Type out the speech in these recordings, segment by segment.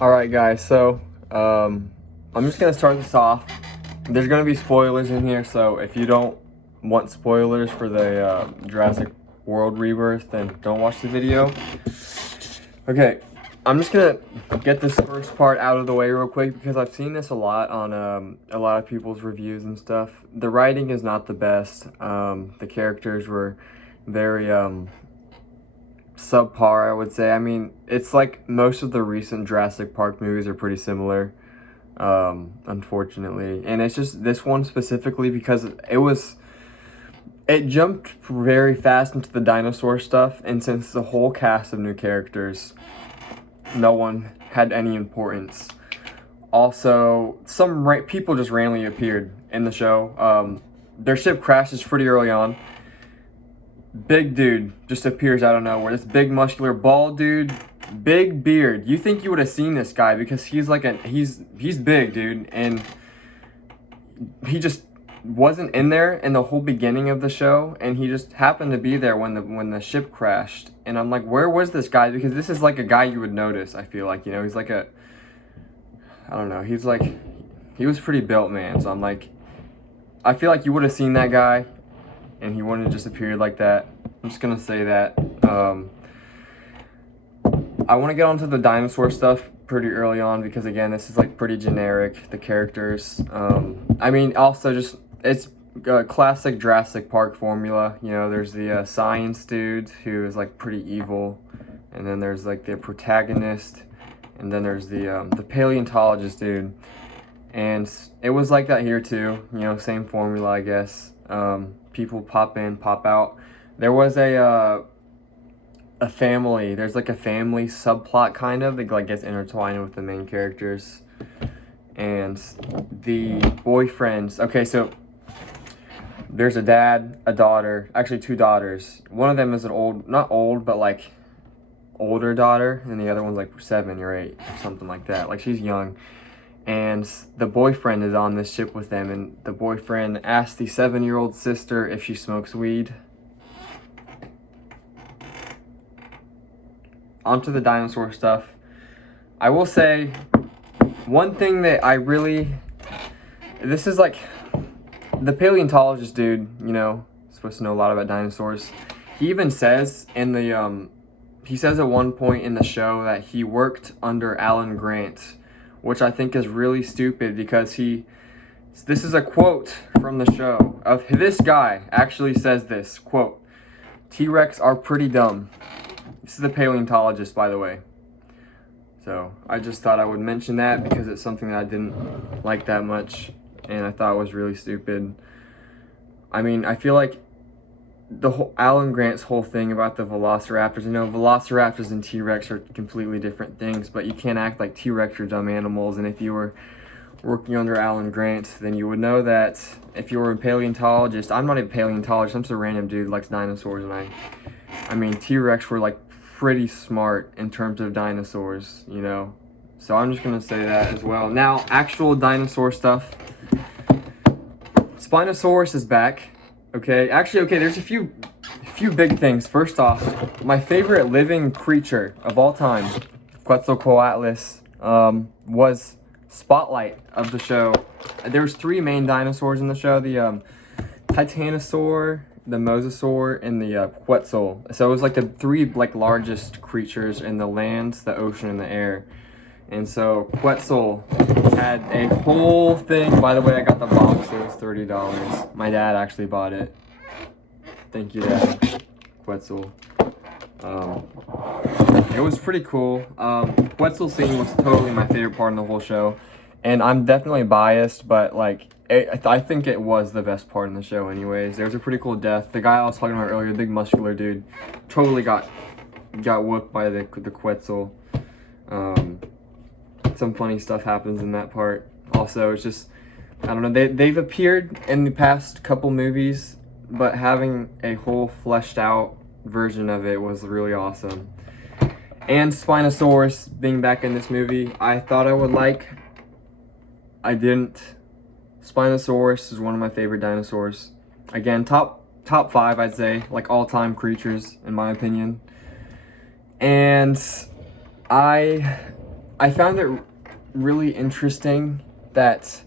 Alright guys, so I'm just gonna start this off. There's gonna be spoilers in here, so if you don't want spoilers for the Jurassic World Rebirth, then don't watch the video. Okay, I'm just gonna get this first part out of the way real quick because I've seen this a lot on a lot of people's reviews and stuff. The writing is not the best. The characters were very subpar, I would say. I mean, it's like most of the recent Jurassic Park movies are pretty similar, unfortunately. And it's just this one specifically because it jumped very fast into the dinosaur stuff, and since the whole cast of new characters, no one had any importance. Also, people just randomly appeared in the show. Their ship crashes pretty early on. Big dude just appears out of nowhere. This big muscular bald dude, big beard. You think you would have seen this guy because he's like he's big, dude, and he just wasn't in there in the whole beginning of the show, and he just happened to be there when the ship crashed. And I'm like, where was this guy? Because this is like a guy you would notice. I feel like, he's like I don't know. He was pretty built, man. So I'm like, I feel like you would have seen that guy, and he wouldn't have just appeared like that. I'm just gonna say that. I want to get onto the dinosaur stuff pretty early on because, again, this is like pretty generic. The characters. I mean, also just it's a classic Jurassic Park formula. There's the science dude who is like pretty evil, and then there's like the protagonist, and then there's the paleontologist dude. And it was like that here too. Same formula, I guess. People pop in, pop out. There was a family. There's like a family subplot kind of. It like gets intertwined with the main characters. And the boyfriends. Okay, so there's a dad, a daughter, actually two daughters. One of them is not old, but like older daughter, and the other one's like 7 or 8 or something like that. Like she's young. And the boyfriend is on this ship with them, and the boyfriend asks the 7-year-old sister if she smokes weed. Onto the dinosaur stuff. I will say, one thing that this is like, the paleontologist dude, supposed to know a lot about dinosaurs. He even says he says at one point in the show that he worked under Alan Grant, which I think is really stupid because this is a quote from the show of this guy actually says this, quote, "T-Rex are pretty dumb." This is the paleontologist, by the way. So I just thought I would mention that because it's something that I didn't like that much and I thought was really stupid. I mean, I feel like the whole Alan Grant's whole thing about the velociraptors, velociraptors and T-Rex are completely different things, but you can't act like T-Rex are dumb animals. And if you were working under Alan Grant, then you would know that. If you were a paleontologist, I'm not a paleontologist, I'm just a random dude who likes dinosaurs, and I mean, T-Rex were like pretty smart in terms of dinosaurs, So I'm just gonna say that as well. Now, actual dinosaur stuff. Spinosaurus is back. Okay, actually, there's a few big things. First off, my favorite living creature of all time, Quetzalcoatlus, was spotlight of the show. There's 3 main dinosaurs in the show: the Titanosaur, the Mosasaur, and the Quetzal. So it was like the 3 like largest creatures in the land, the ocean, and the air. And so Quetzal had a whole thing. By the way, I got the box. It was $30. My dad actually bought it. Thank you, Dad. Quetzal. It was pretty cool. Quetzal scene was totally my favorite part in the whole show. And I'm definitely biased, but like I think it was the best part in the show anyways. There was a pretty cool death. The guy I was talking about earlier, the big muscular dude, totally got whooped by the Quetzal. Some funny stuff happens in that part. Also, it's just, I don't know, they've appeared in the past couple movies, but having a whole fleshed out version of it was really awesome. And Spinosaurus being back in this movie, I thought I would like. I didn't. Spinosaurus is one of my favorite dinosaurs. Again, top 5, I'd say, like all-time creatures, in my opinion. And I found it really interesting that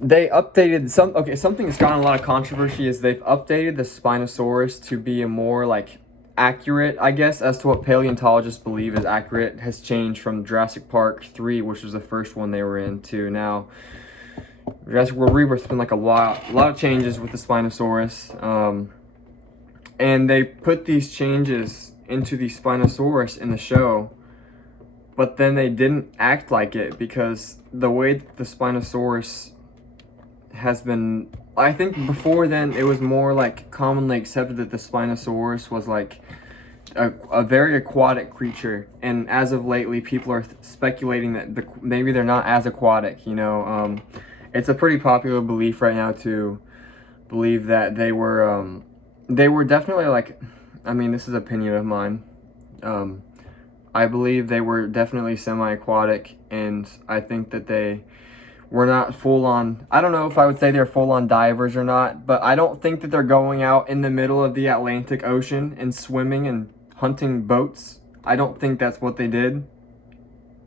they updated something that's gotten a lot of controversy is they've updated the Spinosaurus to be a more like accurate, I guess, as to what paleontologists believe is accurate. Has changed from Jurassic Park 3, which was the first one they were in, to now Jurassic World Rebirth's been like a lot of changes with the Spinosaurus. And they put these changes into the Spinosaurus in the show, but then they didn't act like it, because the way that the Spinosaurus has been, I think before then it was more like commonly accepted that the Spinosaurus was like a very aquatic creature, and as of lately people are speculating that maybe they're not as aquatic, you know. It's a pretty popular belief right now to believe that they were definitely like, I mean, this is an opinion of mine, I believe they were definitely semi-aquatic, and I think that they were not full-on, I don't know if I would say they're full-on divers or not, but I don't think that they're going out in the middle of the Atlantic Ocean and swimming and hunting boats. I don't think that's what they did,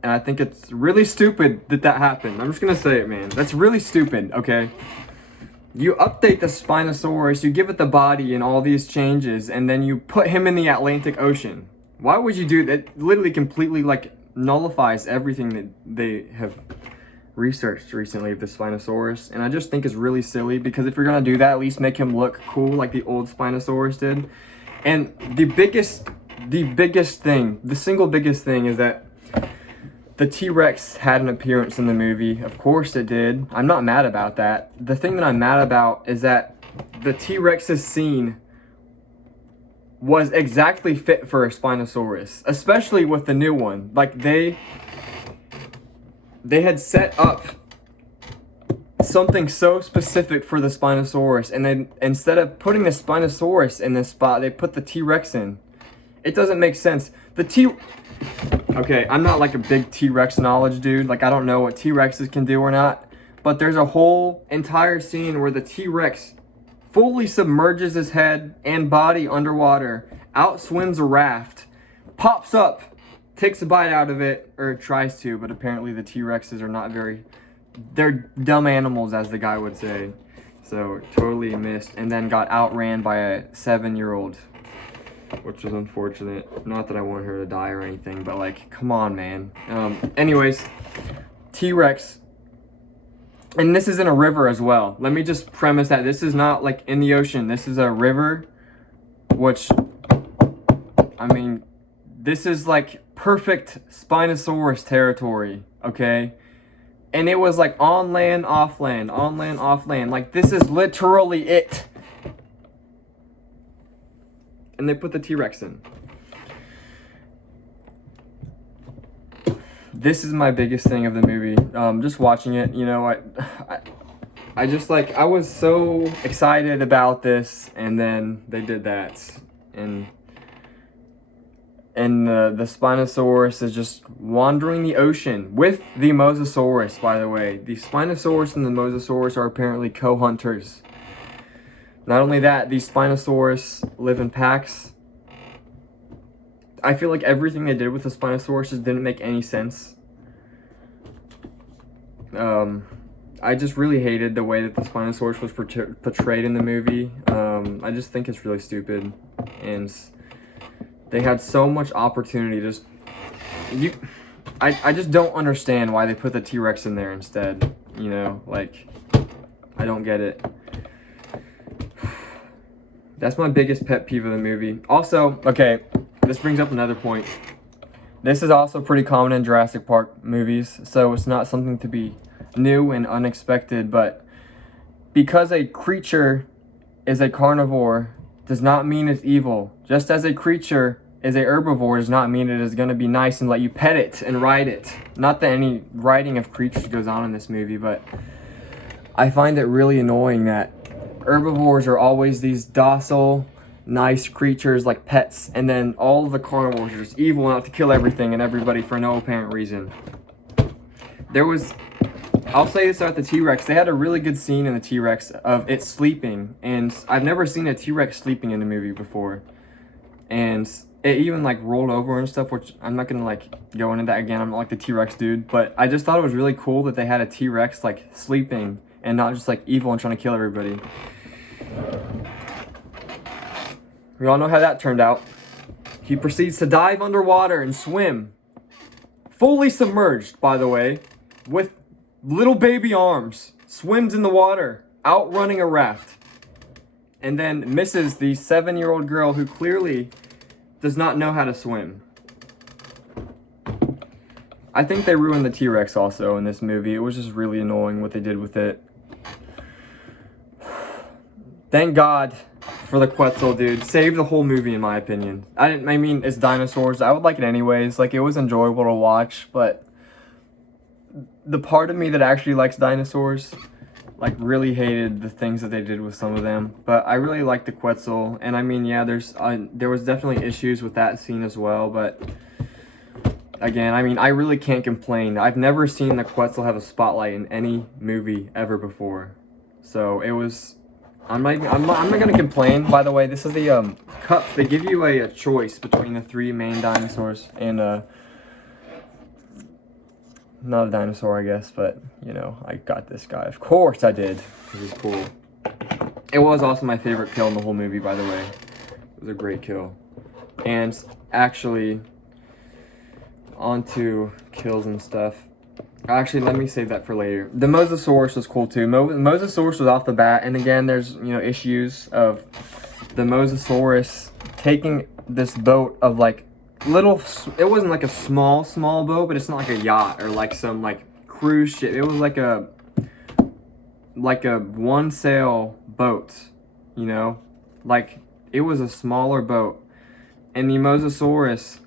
and I think it's really stupid that happened. I'm just gonna say it, man. That's really stupid, okay? You update the Spinosaurus, you give it the body and all these changes, and then you put him in the Atlantic Ocean. Why would you do that? It literally completely like nullifies everything that they have researched recently of the Spinosaurus, and I just think it's really silly, because if you're gonna do that, at least make him look cool like the old Spinosaurus did. And the single biggest thing is that the T-Rex had an appearance in the movie. Of course it did. I'm not mad about that. The thing that I'm mad about is that the T-Rex's scene was exactly fit for a Spinosaurus, especially with the new one. Like they had set up something so specific for the Spinosaurus, and then instead of putting the Spinosaurus in this spot, they put the T-Rex in. It doesn't make sense. Okay, I'm not like a big T-Rex knowledge dude. Like, I don't know what T-Rexes can do or not, but there's a whole entire scene where the T-Rex fully submerges his head and body underwater, outswims a raft, pops up, takes a bite out of it, or tries to, but apparently the T-Rexes are not they're dumb animals, as the guy would say. So, totally missed, and then got outran by a 7-year-old, which was unfortunate. Not that I want her to die or anything, but like, come on, man. Anyways, T-Rex, and this is in a river as well. Let me just premise that this is not like in the ocean. This is a river, which, I mean, this is like perfect Spinosaurus territory, okay? And it was like on land, off land, on land, off land. Like, this is literally it. And they put the T-Rex in. This is my biggest thing of the movie. Just watching it, you know, I just like, I was so excited about this, and then they did that. And the Spinosaurus is just wandering the ocean with the Mosasaurus, by the way. The Spinosaurus and the Mosasaurus are apparently co-hunters. Not only that, these Spinosaurus live in packs. I feel like everything they did with the Spinosaurus just didn't make any sense. I just really hated the way that the Spinosaurus was portrayed in the movie. I just think it's really stupid. And they had so much opportunity. I just don't understand why they put the T-Rex in there instead. You know, like, I don't get it. That's my biggest pet peeve of the movie. Also, okay, this brings up another point. This is also pretty common in Jurassic Park movies, so it's not something to be new and unexpected, but because a creature is a carnivore does not mean it's evil. Just as a creature is a herbivore does not mean it is going to be nice and let you pet it and ride it. Not that any riding of creatures goes on in this movie, but I find it really annoying that herbivores are always these docile, nice creatures like pets, and then all of the carnivores are just evil and out to kill everything and everybody for no apparent reason. I'll say this about the T-Rex, they had a really good scene in the T-Rex of it sleeping, and I've never seen a T-Rex sleeping in a movie before. And it even like rolled over and stuff, which I'm not gonna like go into that again. I'm not like the T-Rex dude, but I just thought it was really cool that they had a T-Rex like sleeping and not just like evil and trying to kill everybody. We all know how that turned out. He proceeds to dive underwater and swim, fully submerged, by the way, with little baby arms, swims in the water, outrunning a raft, and then misses the 7-year-old girl who clearly does not know how to swim. I think they ruined the T-Rex also in this movie. It was just really annoying what they did with it. Thank God for the Quetzal, dude. Saved the whole movie, in my opinion. I mean, it's dinosaurs. I would like it anyways. Like, it was enjoyable to watch, but the part of me that actually likes dinosaurs, like, really hated the things that they did with some of them. But I really liked the Quetzal, and I mean, yeah, there was definitely issues with that scene as well, but again, I mean, I really can't complain. I've never seen the Quetzal have a spotlight in any movie ever before. So it was, I'm not gonna complain. By the way, this is the cup. They give you a choice between the 3 main dinosaurs and not a dinosaur, I guess, but you know, I got this guy. Of course I did. This is cool. It was also my favorite kill in the whole movie, by the way. It was a great kill. And actually, onto kills and stuff. Actually, let me save that for later. The Mosasaurus was cool too. Mosasaurus was off the bat, and again, there's, you know, issues of the Mosasaurus taking this boat of like little. It wasn't like a small boat, but it's not like a yacht or like some like cruise ship. It was like a one sail boat, you know, like it was a smaller boat, and the Mosasaurus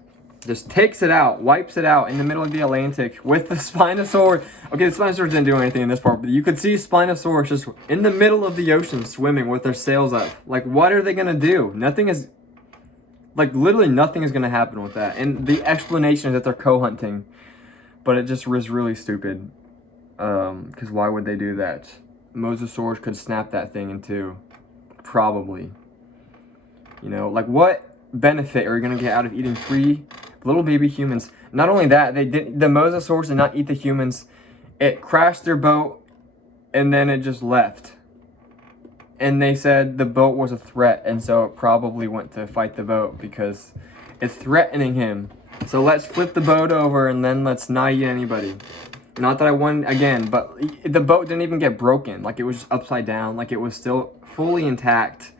just takes it out, wipes it out in the middle of the Atlantic with the Spinosaurus. Okay, the Spinosaurus didn't do anything in this part, but you could see Spinosaurus just in the middle of the ocean swimming with their sails up. Like, what are they gonna do? Nothing is, like, literally nothing is gonna happen with that. And the explanation is that they're co-hunting, but it just was really stupid. Because why would they do that? Mosasaurus could snap that thing in two, probably. You know, like, what benefit are you gonna get out of eating 3 little baby humans? Not only that, the Mosasaurus did not eat the humans. It crashed their boat, and then it just left. And they said the boat was a threat, and so it probably went to fight the boat because it's threatening him. So let's flip the boat over, and then let's not eat anybody. Not that I won again, but the boat didn't even get broken. Like, it was just upside down. Like, it was still fully intact.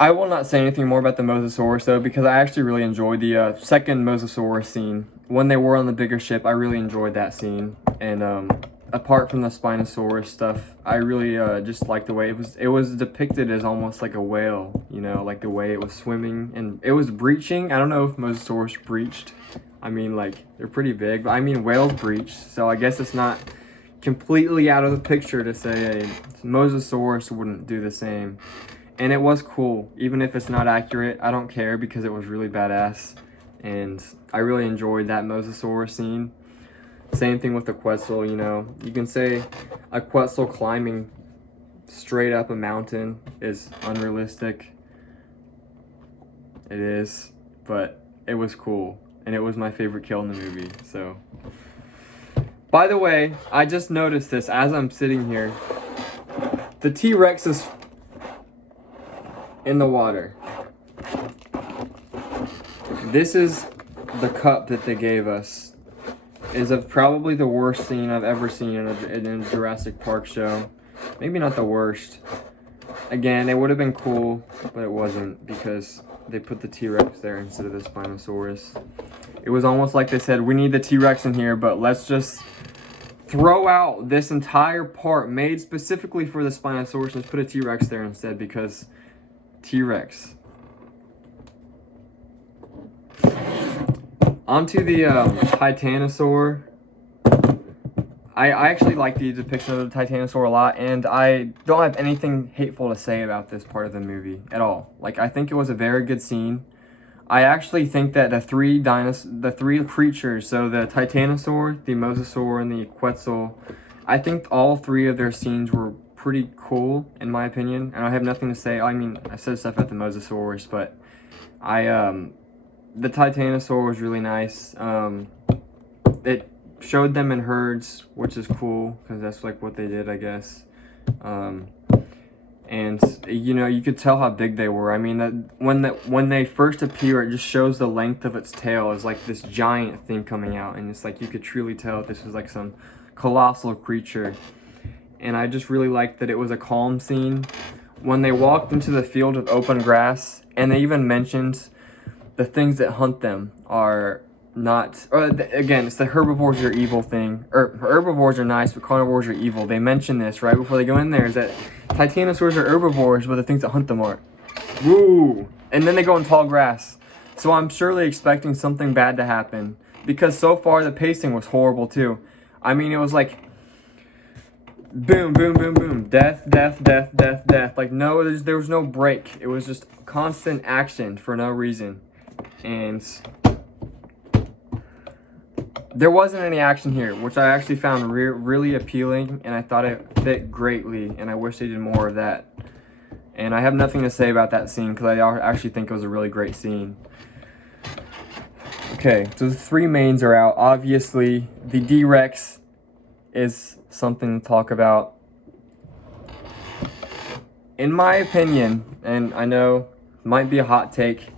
I will not say anything more about the Mosasaurus, though, because I actually really enjoyed the second Mosasaurus scene. When they were on the bigger ship, I really enjoyed that scene. And apart from the Spinosaurus stuff, I really just liked the way it was depicted as almost like a whale, you know, like the way it was swimming. And it was breaching. I don't know if Mosasaurus breached. I mean, like, they're pretty big, but I mean, whales breach. So I guess it's not completely out of the picture to say a Mosasaurus wouldn't do the same. And it was cool, even if it's not accurate. I don't care because it was really badass. And I really enjoyed that Mosasaurus scene. Same thing with the Quetzal, you know. You can say a Quetzal climbing straight up a mountain is unrealistic. It is, but it was cool. And it was my favorite kill in the movie, so. By the way, I just noticed this as I'm sitting here. The T-Rex is in the water. This is the cup that they gave us. Is of probably the worst scene I've ever seen in a Jurassic Park show. Maybe not the worst. Again, it would have been cool, but it wasn't because they put the T-Rex there instead of the Spinosaurus. It was almost like they said, we need the T-Rex in here, but let's just throw out this entire part made specifically for the Spinosaurus and just put a T-Rex there instead because T-Rex. Onto the Titanosaur. I actually like the depiction of the Titanosaur a lot, and I don't have anything hateful to say about this part of the movie at all. Like, I think it was a very good scene. I actually think that the three creatures, so the Titanosaur, the Mosasaur, and the Quetzal, I think all 3 of their scenes were pretty cool in my opinion, and I have nothing to say. I mean, I said stuff about the mosasaurs, but the titanosaur was really nice. It showed them in herds, which is cool because that's like what they did, I guess. And you know, you could tell how big they were. I mean, that when they first appear, it just shows the length of its tail as like this giant thing coming out, and it's like you could truly tell this was like some colossal creature. And I just really liked that it was a calm scene. When they walked into the field of open grass, and they even mentioned the things that hunt them are not, again, it's the herbivores are evil thing, or herbivores are nice, but carnivores are evil. They mention this right before they go in there, is that titanosaurs are herbivores, but the things that hunt them aren't. Woo! And then they go in tall grass. So I'm surely expecting something bad to happen, because so far the pacing was horrible too. I mean, it was like boom, boom, boom, boom, death, death, death, death, death. Like there was no break. It was just constant action for no reason. And there wasn't any action here, which I actually found really appealing, and I thought it fit greatly, and I wish they did more of that. And I have nothing to say about that scene because I actually think it was a really great scene. Okay, so the three mains are out. Obviously, the D-Rex is something to talk about. In my opinion, and I know it might be a hot take,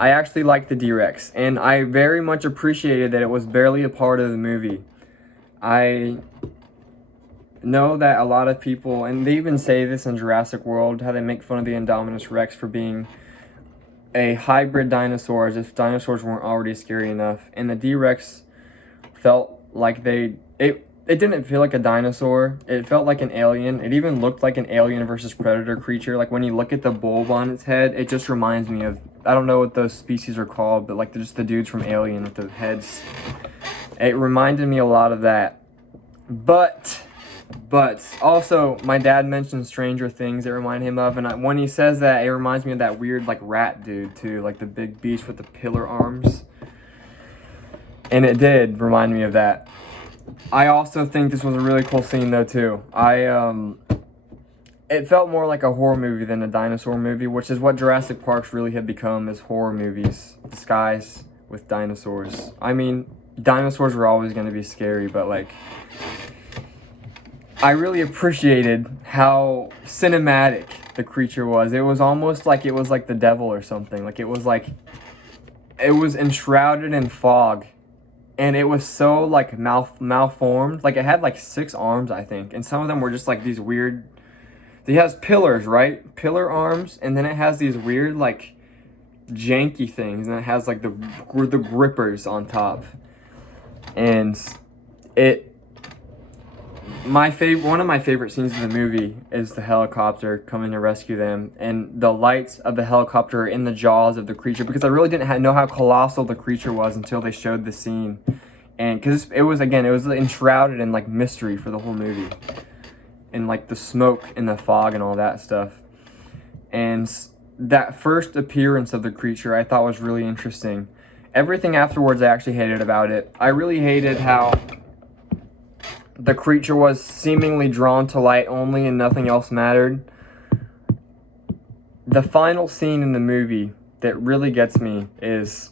I actually like the D-Rex, and I very much appreciated that it was barely a part of the movie. I know that a lot of people, and they even say this in Jurassic World, how they make fun of the Indominus Rex for being a hybrid dinosaur, as if dinosaurs weren't already scary enough. And the D-Rex felt like it didn't feel like a dinosaur. It felt like an alien. It even looked like an alien versus predator creature. Like when you look at the bulb on its head, it just reminds me of, I don't know what those species are called, but like just the dudes from Alien with the heads. It reminded me a lot of that. But also my dad mentioned Stranger Things it reminded him of, and when he says that, it reminds me of that weird like rat dude too, like the big beast with the pillar arms. And it did remind me of that. I also think this was a really cool scene though too. It felt more like a horror movie than a dinosaur movie, which is what Jurassic Parks really had become, as horror movies disguised with dinosaurs. I mean, dinosaurs were always going to be scary, but like, I really appreciated how cinematic the creature was. It was almost like it was like the devil or something. Like it was enshrouded in fog. And it was so like malformed. Like it had like 6 arms, I think. And some of them were just like these weird, it has pillars, right? Pillar arms. And then it has these weird like janky things. And it has like the grippers on top. And one of my favorite scenes in the movie is the helicopter coming to rescue them, and the lights of the helicopter are in the jaws of the creature, because I really didn't know how colossal the creature was until they showed the scene. And because it was enshrouded in like mystery for the whole movie, and like the smoke and the fog and all that stuff. And that first appearance of the creature I thought was really interesting. Everything afterwards I actually hated about it. I really hated how the creature was seemingly drawn to light only and nothing else mattered. The final scene in the movie that really gets me is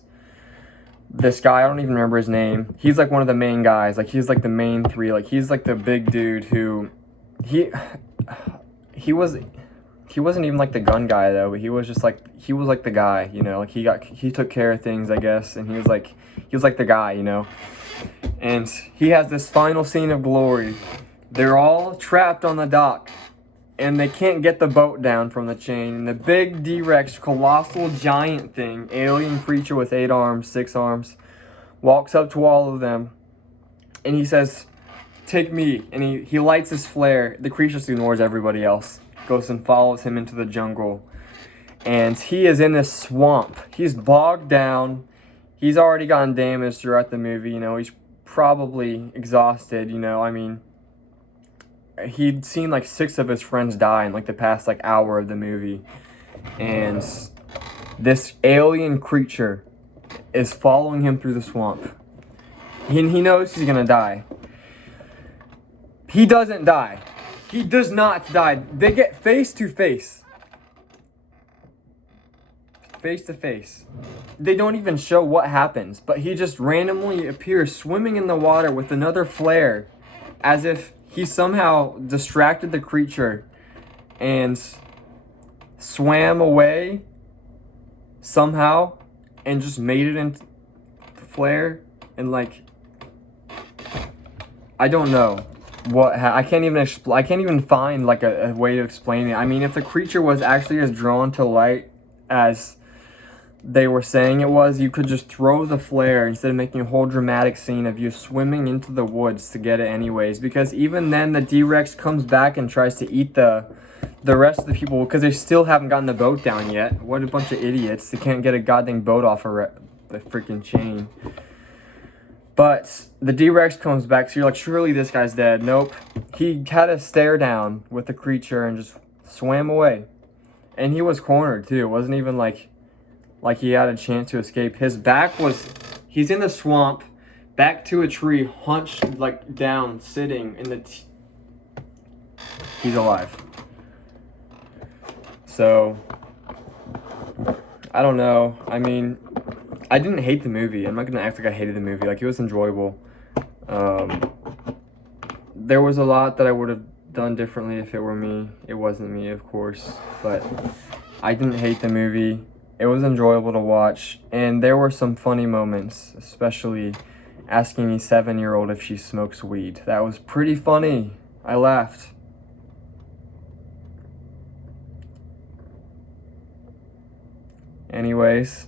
this guy, I don't even remember his name. He's like one of the main guys. Like he's like the main 3. Like he's like the big dude who he wasn't even like the gun guy though, but he was like the guy, you know, like he took care of things, I guess, and he was like the guy, you know. And he has this final scene of glory. They're all trapped on the dock, and they can't get the boat down from the chain. And the big D-Rex, colossal giant thing, alien creature with 8 arms, 6 arms, walks up to all of them, and he says, "Take me." And he lights his flare. The creature just ignores everybody else, goes and follows him into the jungle. And he is in this swamp. He's bogged down. He's already gotten damaged throughout the movie, you know. He's probably exhausted, you know. I mean, he'd seen like 6 of his friends die in like the past like hour of the movie. And this alien creature is following him through the swamp. He knows he's gonna die. He doesn't die. He does not die. They get face to face. Face to face. They don't even show what happens, but he just randomly appears swimming in the water with another flare, as if he somehow distracted the creature and swam away somehow and just made it into the flare. And like, I don't know what I can't even find like a way to explain it. I mean, if the creature was actually as drawn to light as they were saying it was, you could just throw the flare instead of making a whole dramatic scene of you swimming into the woods to get it anyways. Because even then, the D-Rex comes back and tries to eat the rest of the people because they still haven't gotten the boat down yet. What a bunch of idiots. They can't get a goddamn boat off the freaking chain. But the D-Rex comes back, so you're like, surely this guy's dead. Nope. He had a stare down with the creature and just swam away. And he was cornered too. It wasn't even like he had a chance to escape. His back was, he's in the swamp, back to a tree, hunched like down, sitting in the he's alive. So, I don't know. I mean, I didn't hate the movie. I'm not gonna act like I hated the movie. Like, it was enjoyable. There was a lot that I would have done differently if it were me. It wasn't me, of course, but I didn't hate the movie. It was enjoyable to watch, and there were some funny moments, especially asking a 7-year-old if she smokes weed. That was pretty funny. I laughed. Anyways,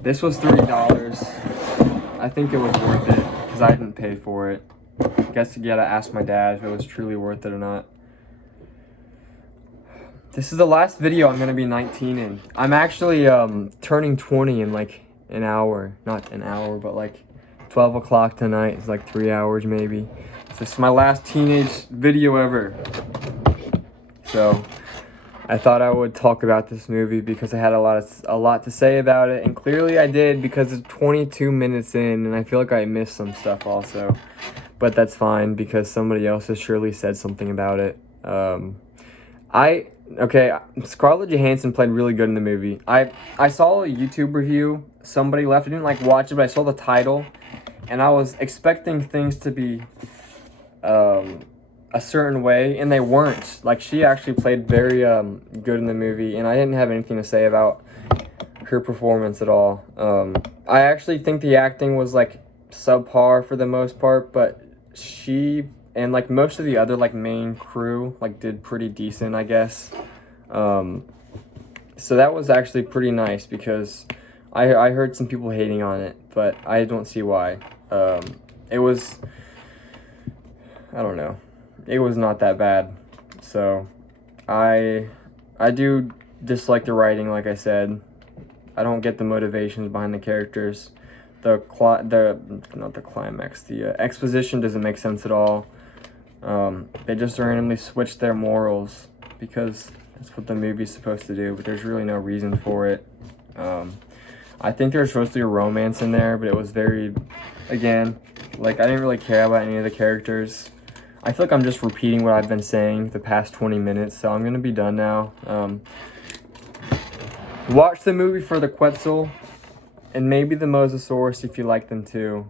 this was $3. I think it was worth it because I didn't pay for it. I guess you gotta ask my dad if it was truly worth it or not. This is the last video I'm gonna be 19 in. I'm actually turning 20 in like an hour. Not an hour, but like 12 o'clock tonight. It's like 3 hours maybe. So this is my last teenage video ever. So I thought I would talk about this movie because I had a lot to say about it, and clearly I did because it's 22 minutes in, and I feel like I missed some stuff also. But that's fine because somebody else has surely said something about it. Okay, Scarlett Johansson played really good in the movie. I saw a YouTube review. Somebody left. I didn't like watch it, but I saw the title, and I was expecting things to be a certain way, and they weren't. Like, she actually played very good in the movie, and I didn't have anything to say about her performance at all. I actually think the acting was like subpar for the most part, but she and like most of the other like main crew like did pretty decent, I guess. So that was actually pretty nice because I heard some people hating on it, but I don't see why. It was, I don't know, it was not that bad. So I do dislike the writing, like I said. I don't get the motivations behind the characters. The exposition doesn't make sense at all. They just randomly switch their morals because that's what the movie's supposed to do, but there's really no reason for it. I think there's supposed to be a romance in there, but it was very, again, like, I didn't really care about any of the characters. I feel like I'm just repeating what I've been saying the past 20 minutes, so I'm gonna be done now. Watch the movie for the Quetzal and maybe the Mosasaurus if you like them too.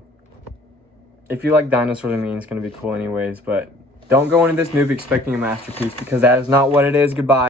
If you like dinosaurs, I mean, it's going to be cool anyways, but don't go into this movie expecting a masterpiece because that is not what it is. Goodbye.